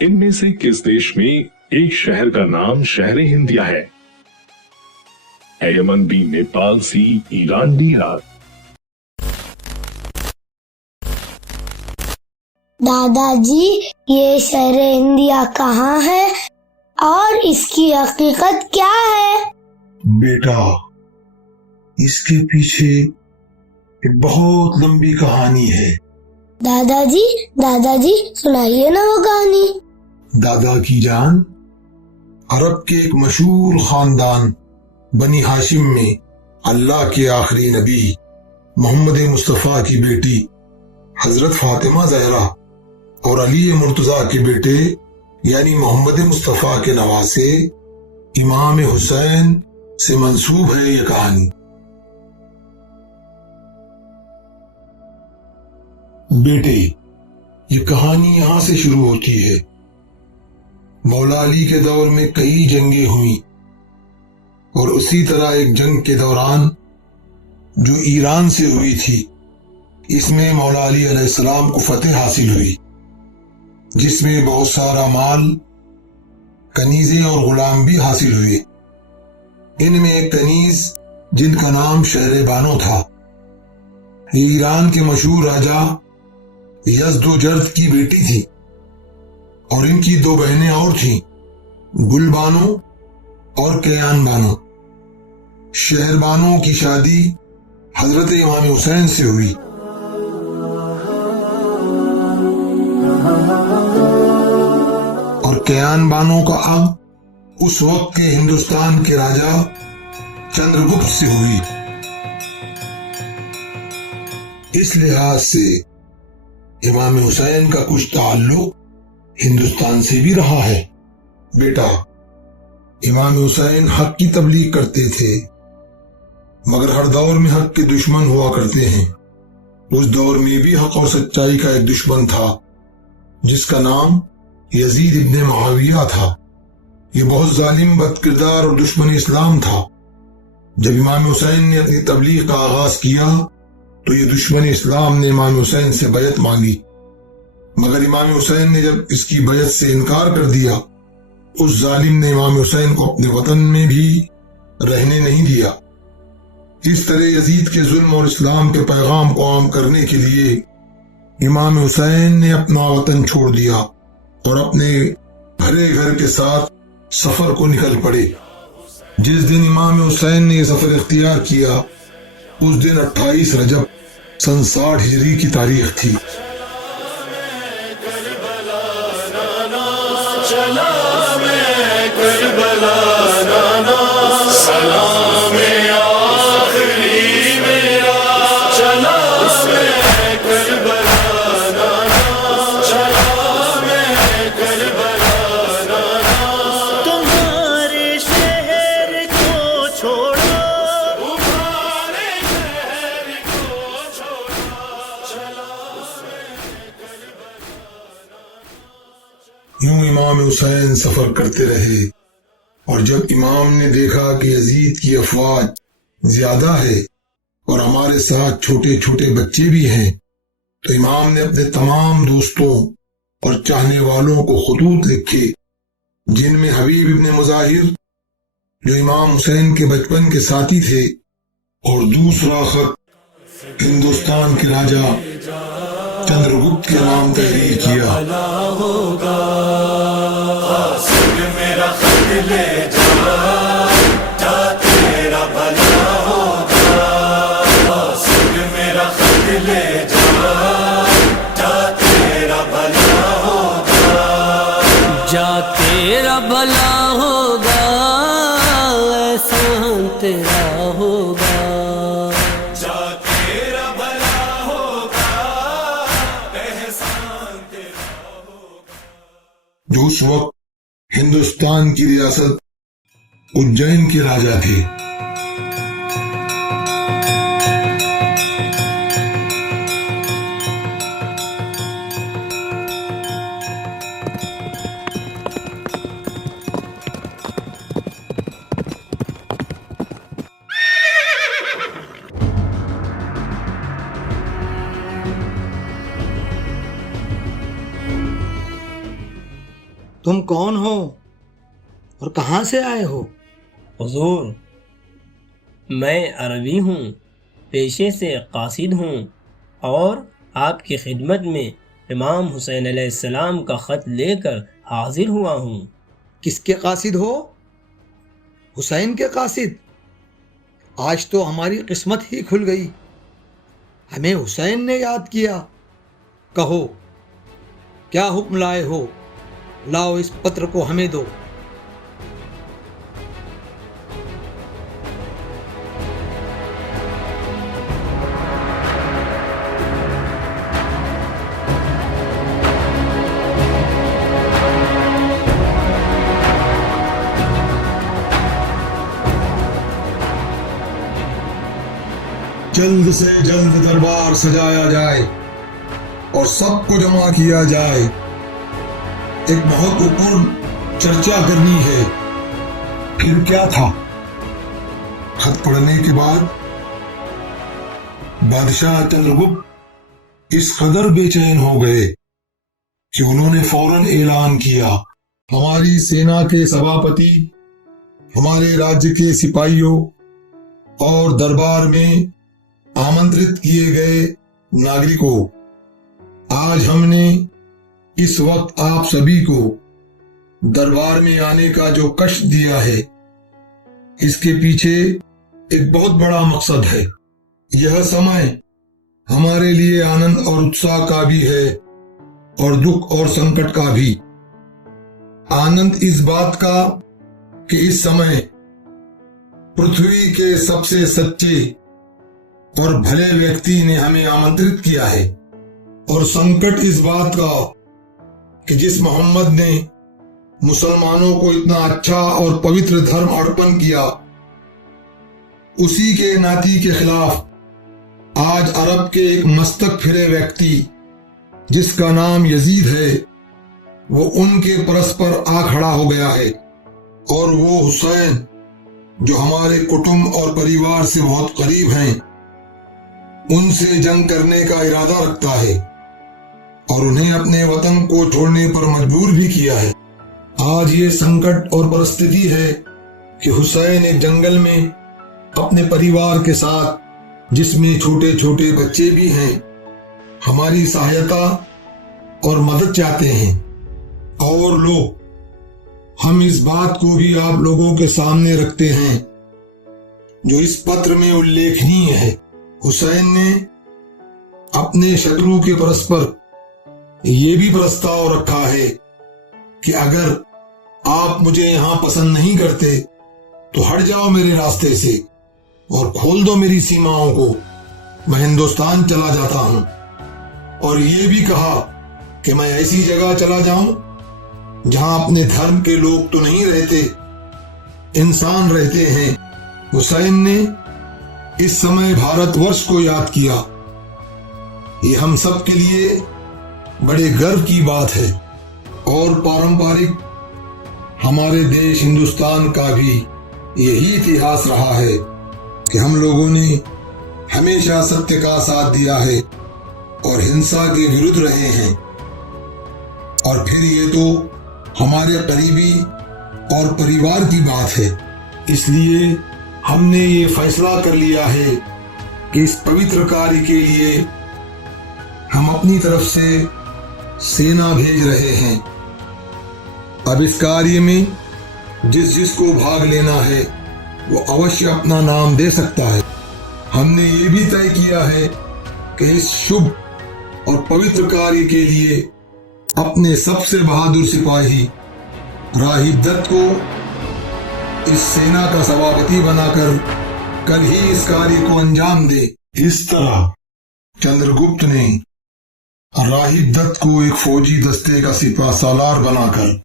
इनमें से किस देश में एक शहर का नाम शहर हिंदिया है? ए यमन, बी नेपाल, सी ईरान, डी इराक। दादाजी, ये शहर इंडिया कहाँ है और इसकी हकीकत क्या है? बेटा, इसके पीछे एक बहुत लंबी कहानी है। दादाजी सुनाइए ना वो कहानी। दादा की जान, अरब के एक मशहूर खानदान बनी हाशिम में अल्लाह के आखिरी नबी मोहम्मद मुस्तफ़ा की बेटी हजरत फातिमा ज़हरा और अली मुर्तज़ा के बेटे यानी मोहम्मद मुस्तफ़ा के नवासे इमाम हुसैन से मंसूब है ये कहानी। बेटे, ये कहानी यहाँ से शुरू होती है। मौला अली के दौर में कई जंगें हुई और उसी तरह एक जंग के दौरान जो ईरान से हुई थी, इसमें मौला अली अलैहिस्सलाम को फतेह हासिल हुई, जिसमें बहुत सारा माल, कनीज़ें और गुलाम भी हासिल हुए। इनमें एक कनीज जिनका नाम शहर बानो था, ये ईरान के मशहूर राजा यज़दोजर्द की बेटी थी और इनकी दो बहनें और थीं, गुल बानो और कयान बानो। शहर बानो की शादी हजरत इमाम हुसैन से हुई। और कयान बानो का अब उस वक्त के हिंदुस्तान के राजा चंद्रगुप्त से हुई। इस लिहाज से इमाम हुसैन का कुछ ताल्लुक हिंदुस्तान से भी रहा है। बेटा, इमाम हुसैन हक की तबलीग करते थे, मगर हर दौर में हक के दुश्मन हुआ करते हैं। उस दौर में भी हक और सच्चाई का एक दुश्मन था जिसका नाम यजीद इब्ने मुआविया था। ये बहुत जालिम, बदकिरदार और दुश्मन इस्लाम था। जब इमाम हुसैन ने अपनी तबलीग का आगाज किया तो ये दुश्मन इस्लाम ने इमाम हुसैन से बैत मांगी, मगर इमाम हुसैन ने जब इसकी बैत से इनकार कर दिया, उस जालिम ने इमाम हुसैन को अपने वतन में भी रहने नहीं दिया। इस तरह यजीद के जुल्म और इस्लाम के पैगाम को आम करने के लिए इमाम हुसैन ने अपना वतन छोड़ दिया और अपने भरे घर के साथ सफर को निकल पड़े। जिस दिन इमाम हुसैन ने यह सफर इख्तियार किया, उस दिन 28 रजब सन 60 हिजरी की तारीख थी। यूं इमाम हुसैन सफर करते रहे और जब इमाम ने देखा कि यजीद की अफवाज ज्यादा है और हमारे साथ छोटे छोटे बच्चे भी हैं, तो इमाम ने अपने तमाम दोस्तों और चाहने वालों को खतूत लिखे, जिनमें हबीब इब्ने मुजाहिर जो इमाम हुसैन के बचपन के साथी थे, और दूसरा खत हिंदुस्तान के राजा चंद्रगुप्त के नाम तहरीर किया। जा तेरा भला होगा, एहसान तेरा होगा। जा तेरा भला होगा, एहसान तेरा होगा। जो उस वक्त हिंदुस्तान की रियासत उज्जैन के राजा थे। تم کون ہو اور کہاں سے آئے ہو؟ حضور، میں عربی ہوں، پیشے سے قاصد ہوں، اور آپ کی خدمت میں امام حسین علیہ السلام کا خط لے کر حاضر ہوا ہوں۔ کس کے قاصد ہو؟ حسین کے قاصد؟ آج تو ہماری قسمت ہی کھل گئی، ہمیں حسین نے یاد کیا۔ کہو کیا حکم لائے ہو؟ لاؤ اس پتر کو ہمیں دو۔ جلد سے جلد دربار سجایا جائے اور سب کو جمع کیا جائے، ایک مہتوپورن چرچا کرنی ہے۔ پھر کیا تھا؟ خط پڑھنے کے بعد بادشاہ چندرگپت اس قدر بے چین ہو گئے کہ انہوں نے فوراً اعلان کیا، ہماری سینا کے سبھاپتی، ہمارے راجیہ کے سپاہیوں اور دربار میں آمنترت کیے گئے ناگرکوں، آج ہم نے اس وقت آپ سبھی کو دربار میں آنے کا جو کشف دیا ہے، اس کے پیچھے ایک بہت بڑا مقصد ہے۔ یہ سمے ہمارے لیے آنند اور اتساہ کا بھی ہے اور دکھ اور سنکٹ کا بھی۔ آنند اس بات کا کہ اس سمے پرتھوی کے سب سے سچے اور بھلے ویکتی نے ہمیں آمنترت کیا ہے، اور سنکٹ اس بات کا کہ جس محمد نے مسلمانوں کو اتنا اچھا اور پوتر دھرم ارپن کیا، اسی کے ناتی کے خلاف آج عرب کے ایک مستق پھرے ویکتی جس کا نام یزید ہے، وہ ان کے پرسپر آ کھڑا ہو گیا ہے، اور وہ حسین جو ہمارے کٹمب اور پریوار سے بہت قریب ہیں، ان سے جنگ کرنے کا ارادہ رکھتا ہے اور انہیں اپنے وطن کو چھوڑنے پر مجبور بھی کیا ہے۔ آج یہ سنکٹ اور پرستتی ہے کہ حسین ایک جنگل میں اپنے پریوار کے ساتھ، جس میں چھوٹے چھوٹے بچے بھی ہیں، ہماری سہایتا اور مدد چاہتے ہیں۔ اور لوگ، ہم اس بات کو بھی آپ لوگوں کے سامنے رکھتے ہیں جو اس پتر میں الیکھنیہ ہے۔ حسین نے اپنے شترو کے پرسپر یہ بھی پرستاؤ رکھا ہے کہ اگر آپ مجھے یہاں پسند نہیں کرتے تو ہٹ جاؤ میرے راستے سے اور کھول دو میری سیماؤں کو، میں ہندوستان چلا جاتا ہوں۔ اور یہ بھی کہا کہ میں ایسی جگہ چلا جاؤں جہاں اپنے دھرم کے لوگ تو نہیں رہتے، انسان رہتے ہیں۔ حسین نے اس سمے بھارت ورش کو یاد کیا۔ یہ ہم سب کے لیے بڑے گرو کی بات ہے، اور پارمپرک ہمارے دیش ہندوستان کا بھی یہی اتہاس رہا ہے کہ ہم لوگوں نے ہمیشہ ستیہ کا ساتھ دیا ہے اور ہنسا کے ورودھ رہے ہیں۔ اور پھر یہ تو ہمارے قریبی اور پریوار کی بات ہے، اس لیے ہم نے یہ فیصلہ کر لیا ہے کہ اس پوتر کاریہ کے لیے ہم اپنی طرف سے سینا بھیج رہے ہیں۔ اب اس کاریہ میں جس کو بھاگ لینا ہے وہ اوشیہ اپنا نام دے سکتا ہے۔ ہم نے یہ بھی طے کیا ہے کہ اس شبھ اور پوتر کاریہ کے لیے اپنے سب سے بہادر سپاہی راہب دت کو اس سینا کا سبھاپتی بنا کر کل ہی اس کاریہ کو انجام دے۔ اس طرح چندرگپت نے راہب دت کو ایک فوجی دستے کا سپاہ سالار بنا کر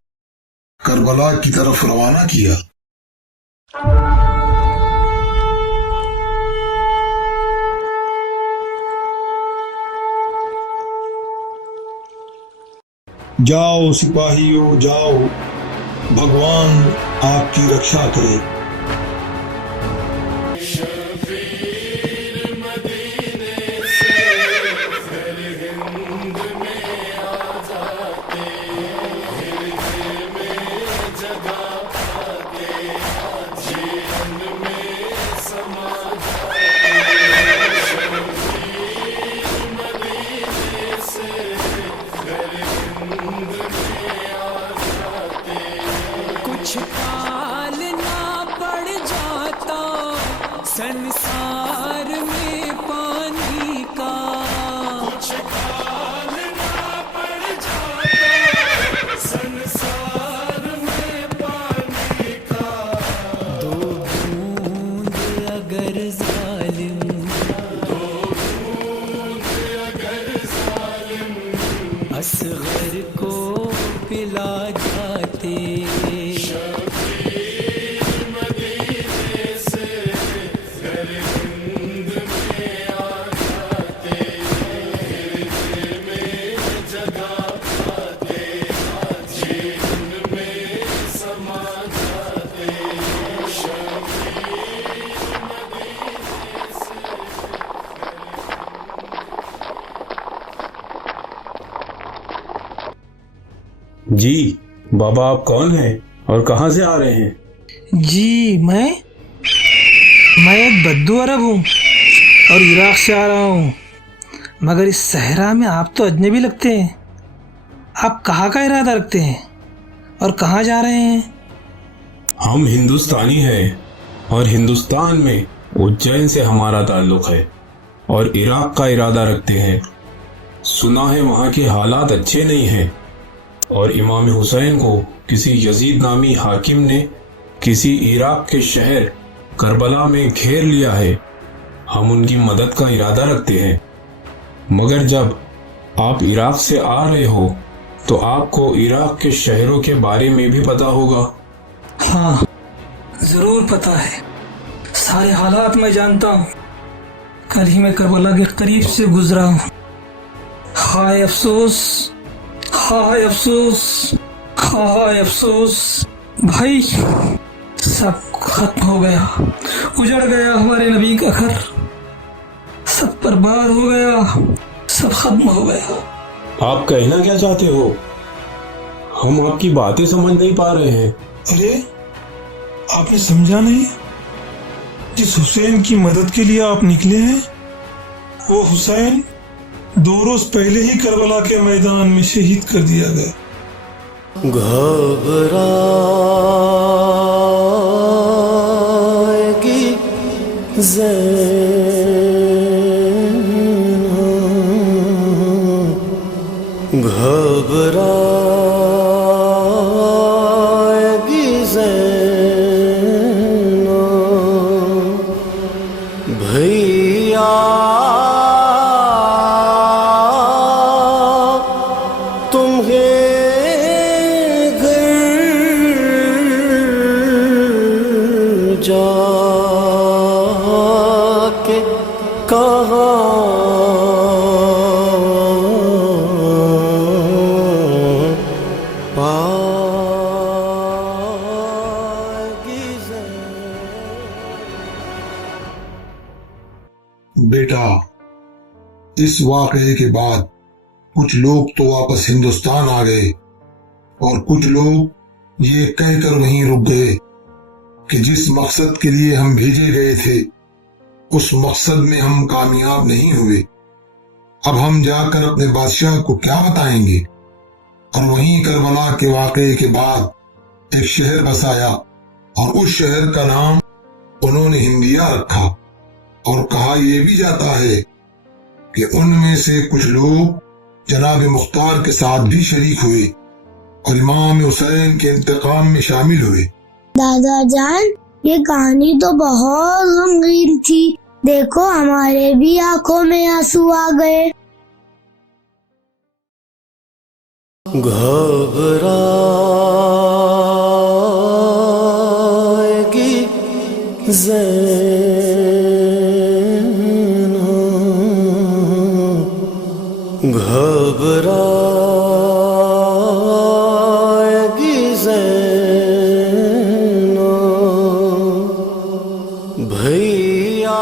کربلا کی طرف روانہ کیا۔ جاؤ سپاہیوں جاؤ، بھگوان آپ کی رکشا کرے۔ संसार में पानी का कुछ डालना पड़ जाता, संसार में पानी का दो बूंद अगर जालिम, दो बूंद अगर जालिम असगर को पिला जाते, जी बाबा, आप कौन हैं और कहाँ से आ रहे हैं? जी मैं एक बद्दू अरब हूँ और इराक से आ रहा हूँ, मगर इस सहरा में आप तो अजनबी लगते हैं। आप कहाँ का इरादा रखते हैं और कहाँ जा रहे हैं? हम हिंदुस्तानी हैं और हिंदुस्तान में उज्जैन से हमारा ताल्लुक है और इराक का इरादा रखते हैं। सुना है वहाँ के हालात अच्छे नहीं हैं और इमाम हुसैन को किसी यजीद नामी हाकिम ने किसी इराक के शहर करबला में घेर लिया है। हम उनकी मदद का इरादा रखते हैं, मगर जब आप इराक से आ रहे हो तो आपको इराक के शहरों के बारे में भी पता होगा। हाँ, ज़रूर पता है, सारे हालात मैं जानता हूँ। कल ही मैं करबला के करीब से गुजरा हूँ। हाय अफसोस, हाय अफसोस, हाय अफसोस भाई, सब खत्म हो गया, उजड़ गया हमारे नबी का घर, सब बर्बाद हो गया, सब खत्म हो गया। आप कहना क्या चाहते हो? हम आपकी बातें समझ नहीं पा रहे हैं। अरे आपने समझा नहीं? जिस हुसैन की मदद के लिए आप निकले हैं, वो हुसैन 2 रोज पहले ही करबला के मैदान में शहीद कर दिया गया। घबराएगी ज़ैनब, घबराएगी ज़ैनब, भैया जाके कहाँ पाएगी बेटा, इस वाकये के बाद कुछ लोग तो वापस हिंदुस्तान आ गए और कुछ लोग ये कहकर वहीं रुक गए कि जिस मकसद के लिए हम भेजे गए थे उस मकसद में हम कामयाब नहीं हुए। अब हम जाकर अपने बादशाह को क्या बताएंगे? और वहीं करबला के वाकये के बाद एक शहर बसाया और उस शहर का नाम उन्होंने हिंदिया रखा और कहा यह भी जाता है कि उनमें से कुछ लोग जनाब मुख्तार के साथ भी शरीक हुए और इमाम हुसैन के इंतकाम में शामिल हुए। दादा जान, ये कहानी तो बहुत गमगीन थी। देखो, हमारे भी आंखों में आंसू आ गए। घबराएगी ज़ैनब, घबराएगी ज़ैनब, भैया